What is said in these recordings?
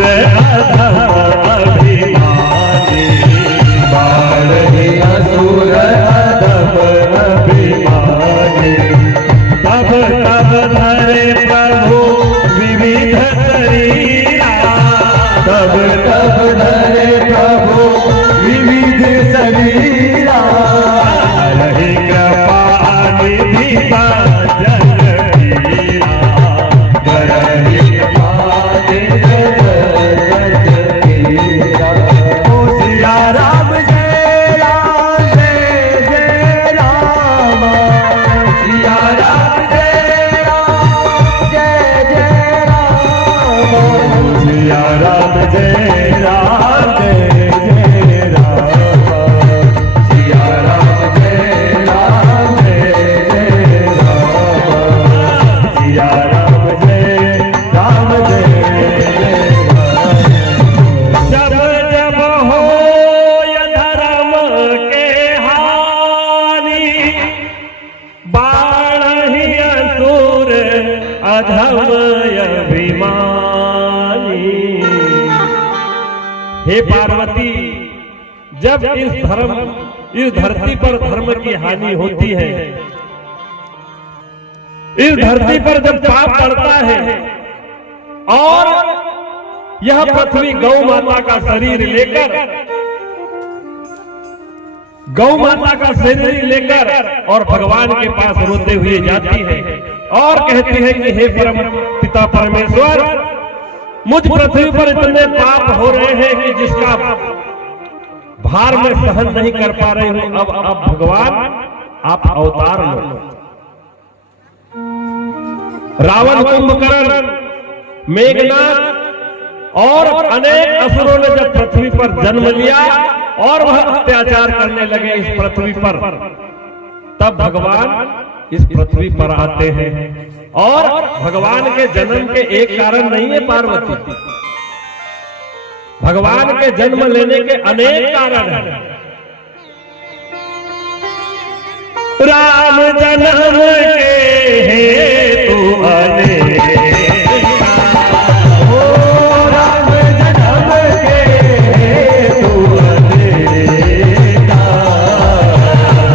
असुर अधम अभिमानी, बाढ़े असुर अधम अभिमानी। तब तब धरे प्रभु विविध शरीरा, तब तब धरे प्रभु विविध शरीरा। रही कृपा निधि जन वीरा, करही कृपा निधि जन वीरा। ओ सिया राम जय राम जय जय राम, सिया राम जय राम जय जय राम, सिया राम जय राम जय जय राम, सिया राम जय राम जय जय राम, सिया राम जय राम जय जय राम। जब जब हो धर्म के हानि, बाढ़हि असुर अधम अभिमानी। हे पार्वती, जब इस धरती पर धर्म की हानि होती है, इस धरती पर जब पाप पड़ता है और यह पृथ्वी गौ माता का शरीर लेकर, गौ माता का शरीर लेकर और भगवान के पास रोते हुए जाती है और कहती है कि हे परम पिता परमेश्वर, मुझ पृथ्वी पर इतने पाप हो रहे हैं कि जिसका भार में सहन नहीं कर पा रही हूं। अब भगवान आप अवतार लो। रावण, कुंभकर्ण, मेघनाथ और अनेक असुरों ने जब पृथ्वी पर जन्म लिया और वह अत्याचार करने लगे इस पृथ्वी पर, तब भगवान इस पृथ्वी पर आते हैं। और भगवान के जन्म के एक कारण नहीं है पार्वती, भगवान के जन्म लेने के अनेक कारण हैं। राम जन्म के हेतु अनेक, ओ राम जन्म के हेतु अनेक,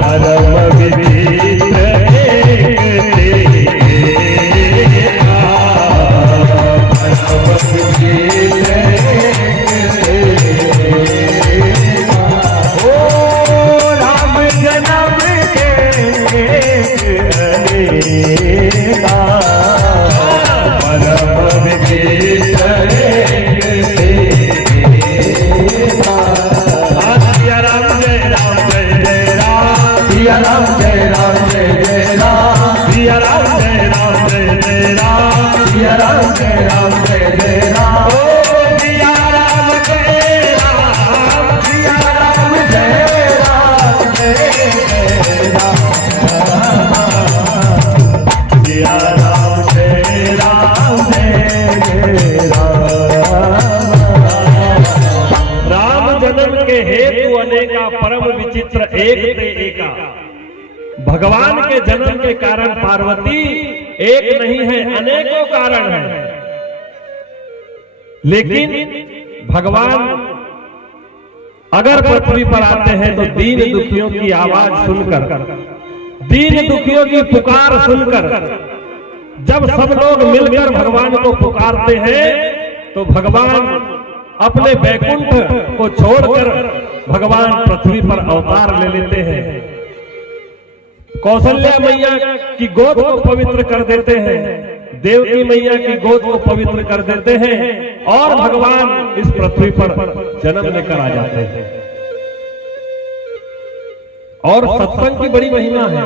परम विचित्र परम विचित्र एक ते एका। भगवान के जन्म के कारण पार्वती एक नहीं है, अनेकों कारण हैं। लेकिन भगवान अगर पृथ्वी पर आते हैं तो दीन दुखियों की आवाज सुनकर, दीन दुखियों की पुकार सुनकर, जब सब लोग मिलकर भगवान को पुकारते हैं तो भगवान अपने बैकुंठ को छोड़कर भगवान पृथ्वी पर अवतार ले लेते हैं। कौशल्या मैया की गोद को पवित्र कर देते हैं, देवकी मैया की गोद को पवित्र कर देते हैं और भगवान इस पृथ्वी पर जन्म लेकर आ जाते हैं। और सत्संग की बड़ी महिमा है।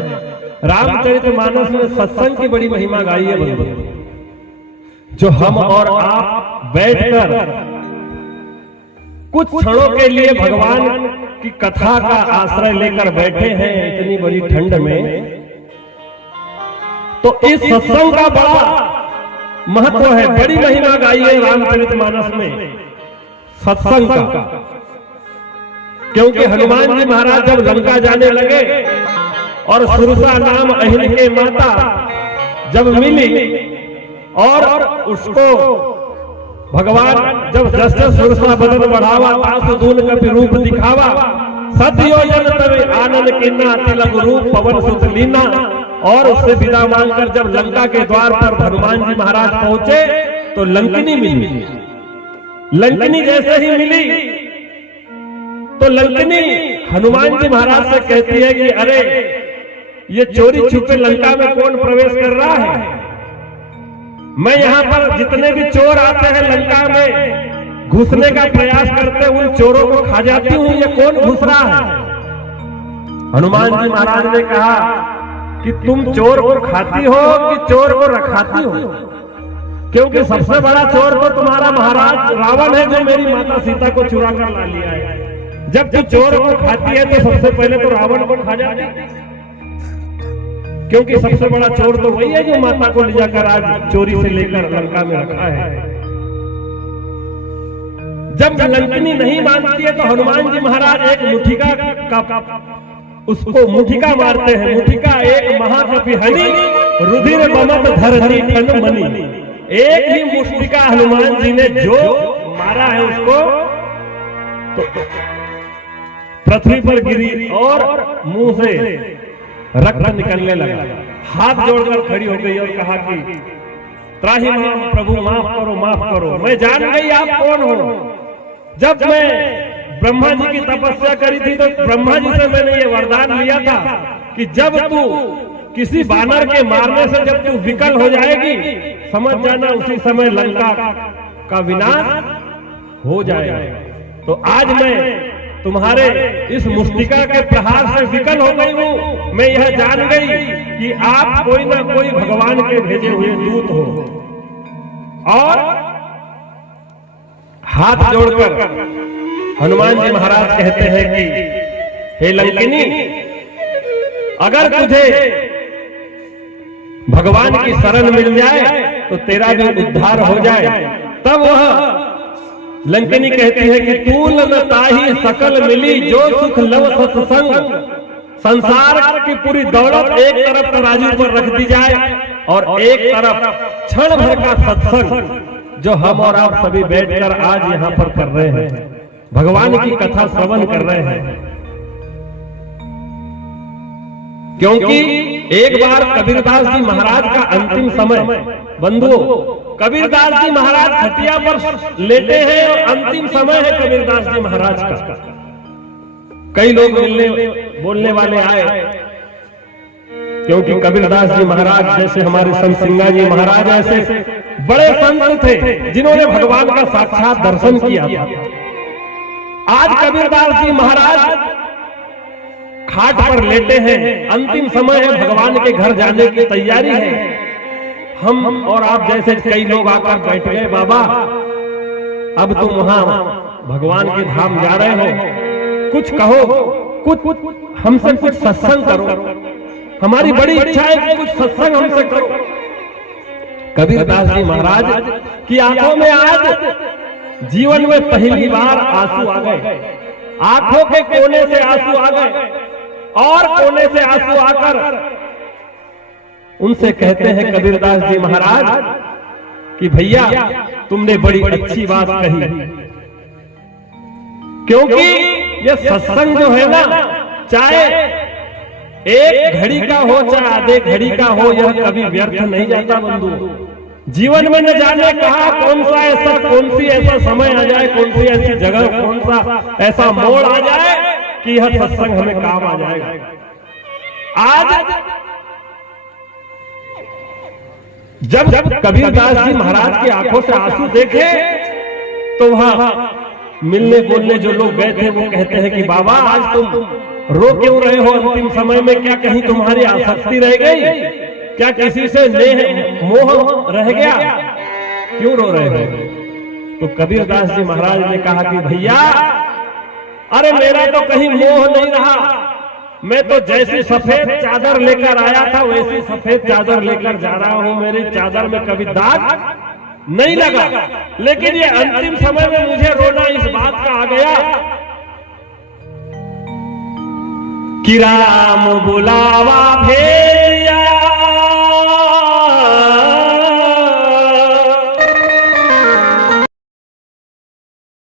रामचरितमानस में सत्संग की बड़ी महिमा गाई है बंधु, जो हम और आप बैठकर कुछ क्षणों के लिए भगवान की कथा का आश्रय लेकर बैठे हैं इतनी बड़ी ठंड में, तो इस सत्संग का बड़ा महत्व है, बड़ी महिमा गाई है रामचरितमानस में सत्संग का। क्योंकि हनुमान जी महाराज जब लंका जाने लगे और सुरसा नाम अहिन के माता जब मिली और उसको भगवान जब जस्ट सुरसा बदन बढ़ावा, आंसू दून कपि रूप दिखावा, सत योजन तवे आनंद किन्ना, तिलक रूप पवन सुत लीना। और उससे विदा मांगकर जब लंका के द्वार पर हनुमान जी महाराज पहुंचे तो लंकिनी मिली। लंकिनी जैसे ही मिली तो लंकिनी हनुमान जी महाराज से कहती है कि अरे ये चोरी छुपे लंका में कौन प्रवेश कर रहा है? मैं यहाँ पर जितने भी चोर आते हैं लंका में घुसने का प्रयास करते, उन चोरों को खा जाती हूँ, ये कौन घुस रहा है? हनुमान जी महाराज ने कहा कि तुम चोर को खाती हो कि चोर को रखाती हो? क्योंकि सबसे बड़ा चोर तो तुम्हारा महाराज रावण है, जो मेरी माता सीता को चुरा कर ला लिया है। जब तू चोर को खाती है तो सबसे पहले तो रावण को खा जाती, क्योंकि सबसे बड़ा चोर तो वही है जो माता को ले जाकर आज चोरी से लेकर लंका में रखा है। जब लंकिनी नहीं मानती है तो हनुमान जी महाराज एक मुठिका का उसको मुठिका मारते हैं। मुठिका एक महाकपि हनि, रुधिर बमत धरनी ठन मनी। एक ही मुष्टिका हनुमान जी ने जो मारा है उसको तो पृथ्वी पर गिरी और मुंह से रक्त निकलने लगा। हाथ जोड़कर खड़ी हो गई और कहा कि त्राहि माम प्रभु, माफ करो माफ करो, मैं जान गई आप कौन हो। जब मैं ब्रह्मा जी की तपस्या करी थी तो ब्रह्मा जी से मैंने ये वरदान लिया था कि जब तू किसी बानर के मारने से जब तू विकल हो जाएगी, समझ जाना उसी समय लंका का विनाश हो जाएगा। तो आज मैं तुम्हारे इस मुष्टिका के प्रहार से विकल हो गई हूं। मैं यह जान गई कि आप कोई ना कोई भगवान के भेजे हुए दूत हो। और हाथ जोड़कर हनुमान जी महाराज कहते हैं कि हे लंकिनी, अगर तुझे भगवान की शरण मिल जाए तो तेरा भी उद्धार हो जाए। तब वह लंकिनी कहती है कि तूल न ताही सकल मिली, जो सुख लव सत्संग। संसार की पूरी दौलत एक तरफ तराजू पर रख दी जाए और एक तरफ क्षण भर का सत्संग जो हम और आप सभी बैठकर आज यहाँ पर कर रहे हैं, भगवान की कथा श्रवण कर रहे हैं। क्योंकि एक बार कबीरदास जी महाराज का अंतिम समय, बंधुओं, कबीरदास जी महाराज खटिया पर लेटे हैं और अंतिम समय है कबीरदास जी महाराज का। कई लोग मिलने बोलने वाले आए, क्योंकि कबीरदास जी महाराज जैसे हमारे संत सिंगा जी महाराज ऐसे बड़े संत थे जिन्होंने भगवान का साक्षात दर्शन किया था। आज कबीरदास जी महाराज खाट पर लेटे हैं, अंतिम समय है, भगवान के घर जाने की तैयारी है। हम और आप जैसे कई लोग आकर बैठ गए, बाबा अब तुम वहां भगवान के धाम जा रहे हो, कुछ कहो, कुछ हमसे कुछ सत्संग करो, हमारी बड़ी इच्छा है कि कुछ सत्संग हमसे करो। कबीरदास जी महाराज की आंखों में आज जीवन में पहली बार आंसू आ गए। आंखों के कोने से आंसू आ गए और कोने से आंसू आकर उनसे कहते हैं कबीरदास जी महाराज कि भैया तुमने बड़ी अच्छी बात कही, क्योंकि ये सत्संग जो है ना, चाहे एक घड़ी का हो चाहे आधे घड़ी का हो, यह कभी व्यर्थ नहीं जाता बंधु। जीवन में न जाने कहा कौन सी ऐसा समय आ जाए, कौन सी ऐसी जगह, कौन सा ऐसा मोड़ आ जाए कि यह सत्संग हमें काम आ जाएगा। आज जब कबीरदास जी महाराज की आंखों से आंसू देखे तो वहां मिलने बोलने जो लोग गए थे वो कहते हैं कि बाबा आज तुम रो क्यों रहे हो अंतिम समय में? क्या कहीं तुम्हारी आसक्ति रह गई? क्या किसी से मोह रह गया? क्यों रो रहे हो? तो कबीरदास जी महाराज ने कहा कि भैया अरे मेरा तो कहीं मोह नहीं रहा, मैं तो जैसी सफेद चादर लेकर आया था वैसी सफेद चादर लेकर जा रहा हूं। मेरी चादर में कभी दाग नहीं लगा, लेकिन ये अंतिम समय में मुझे रोना इस बात का आ गया कि राम बुलावा भेज